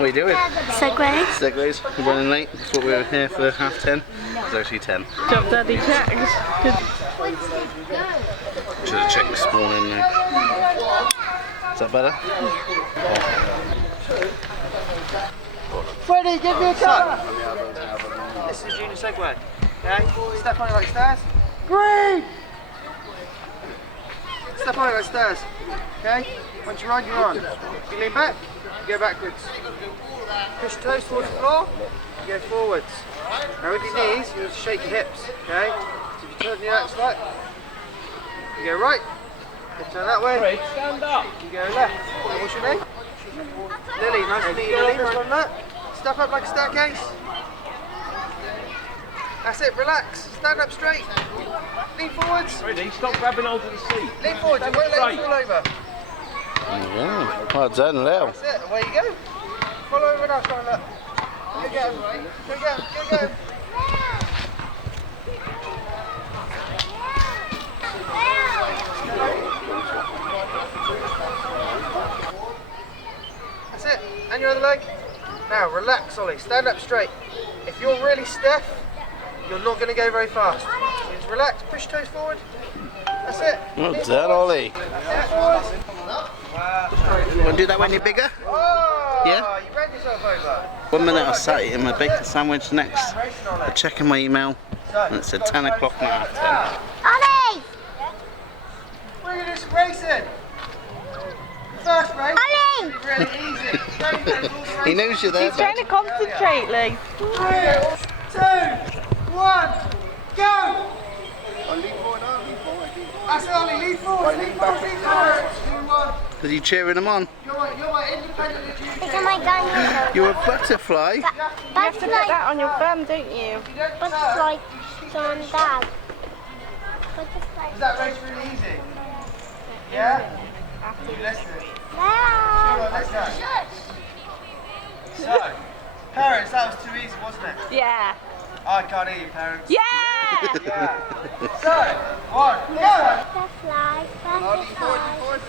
What are you doing? Segway. Segways. We're running late. Thought we were here for 10:30. It's actually 10. Job Daddy checks. Should have checked this morning. Is that better? Freddie, give me a camera! This is Junior Segway. Okay? Step on it like stairs. Green! Step on it like stairs. Okay? Once you're on, you're on. You lean back, you go backwards. Push your toes towards the floor, you go forwards. Now with your knees, you have to shake your hips. Okay? So if you turn your legs like, you go right, you turn that way, Stand up. you go left. And what's your name? Lili, nice to meet you, Lili. Right on that. Step up like a staircase. That's it, relax. Stand up straight. Lean forwards. Ready? Stop grabbing hold of the seat. Lean forwards, you won't let you fall over. Yeah. Well done, Lil. That's it, away you go. Follow over now, try and look. Go get him. Go get him, go get him. That's it, and your other leg. Now relax, Ollie, stand up straight. If you're really stiff, you're not going to go very fast. Just relax, push toes forward. That's it. Well done, Ollie. That's it, forward. You want to do that when you're bigger? Oh, Yeah? you ran yourself over. 1 minute I sat eating my bacon sandwich next. I'm checking my email and it said 10 o'clock now. Ollie! We're going to do some racing. First race. Ollie! Really easy. He knows you're there. He's trying to concentrate, Lee. 3, 2, 1, go! That's it, Ollie, lean forward, lean forward, lean forward. 2, 1. Are you cheering him on? You're my independent adjudicator. Look at my dinosaur. You're a butterfly. You have to put that on your thumb, don't you? Butterfly on Dad. Is that race really easy? Yeah? You listen. Yeah. Let's go. So, parents, that was too easy, wasn't it? Yeah. I can't hear you, parents. Yeah! Yeah. So, 1, go! Butterfly, Ollie, forward, forward.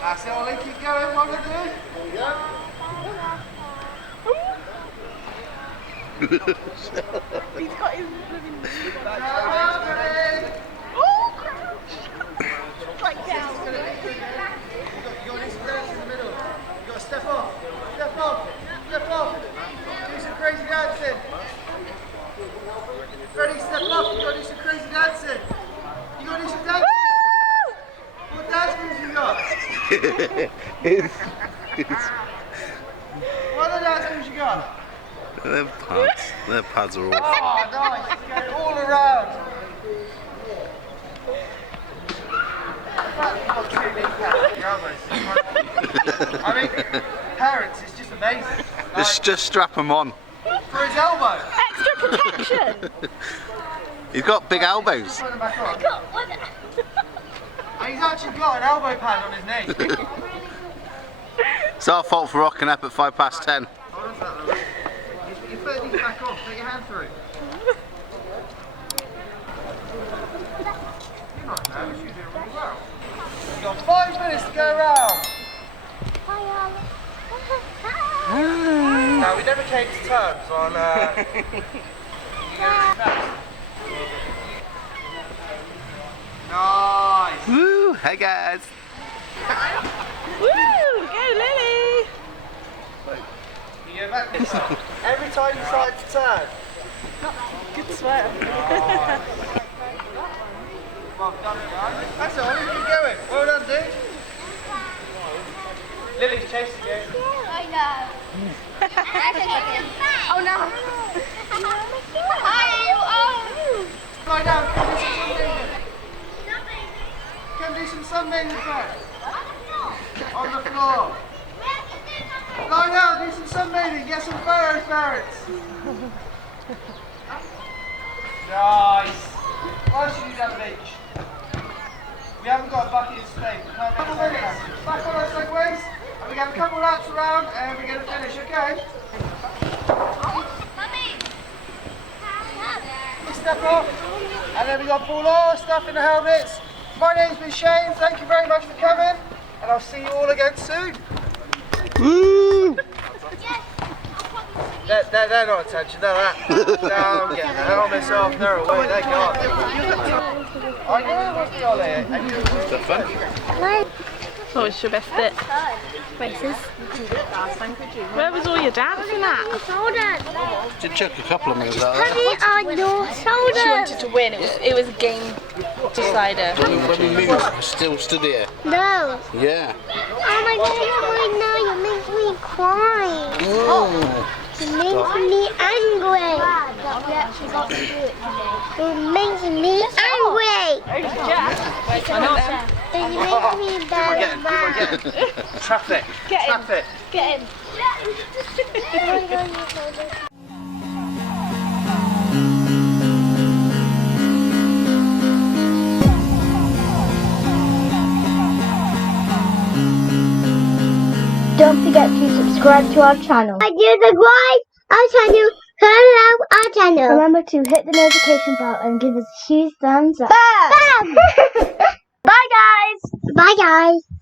That's it, Ollie, keep going, what we do? There you go. He's got his... Oh, like down. You got these stairs in the middle. You got to step off, step off, step off. Do some crazy dancing. Ready, step off. You got to do some crazy dancing. You got to do some dancing. What dance moves you got? What other dance moves you got? Their pads. Their pads are awesome. Oh, nice. It's going all around. I mean, parents, it's just amazing. Just strap him on. For his elbow. Extra protection. He's got big elbows. Turn him back on. And he's actually got an elbow pad on his knee. It's our fault for rocking up at 10:05. Hold on to that, though. You put these back on. Put your hand through. You're not nervous. You're doing really well. You've got 5 minutes to go around. No, we never came to terms on. You go next. Nice. Woo! Hey guys. Woo! Go, Lily! You go back this time. Every time you decide to turn. Good sweat. Well done, guys. That's it, Ollie, keep going. Well done, dude. Lily's chasing you. I know. Oh no. Lie down, come do some sunbathing. Come do some sunbathing first. On the floor. Lie down, do some sunbathing, get some photos, parents. Nice. Why should you do that beach? We haven't got a bucket in Spain. Couple minutes. Back on our segways. And we have a couple laps around and we're going to finish, okay? Step off. And then we got all our stuff in the helmets. My name's been Shane. Thank you very much for coming. And I'll see you all again soon. Woo! They're not attention, they're that. No, I'm getting the helmets off, they're away, they're gone. I know, what's the ollie? Is that fun? What was your best bit? Races. Where was all your dancing at? Shoulder. Did chuck a couple of moves out Put there. it on your She shoulder. wanted to win. It was a game decider. When we moved, I still stood here. No. Yeah. Oh my god, no, you make me cry. Oh. You make me angry. You make me angry. And you make me bad. Traffic. Get in. Traffic. Get in. Don't forget to subscribe to our channel. I do subscribe our channel. Turn on our channel. Remember to hit the notification bell and give us a huge thumbs up. Bam! Bye guys! Bye guys.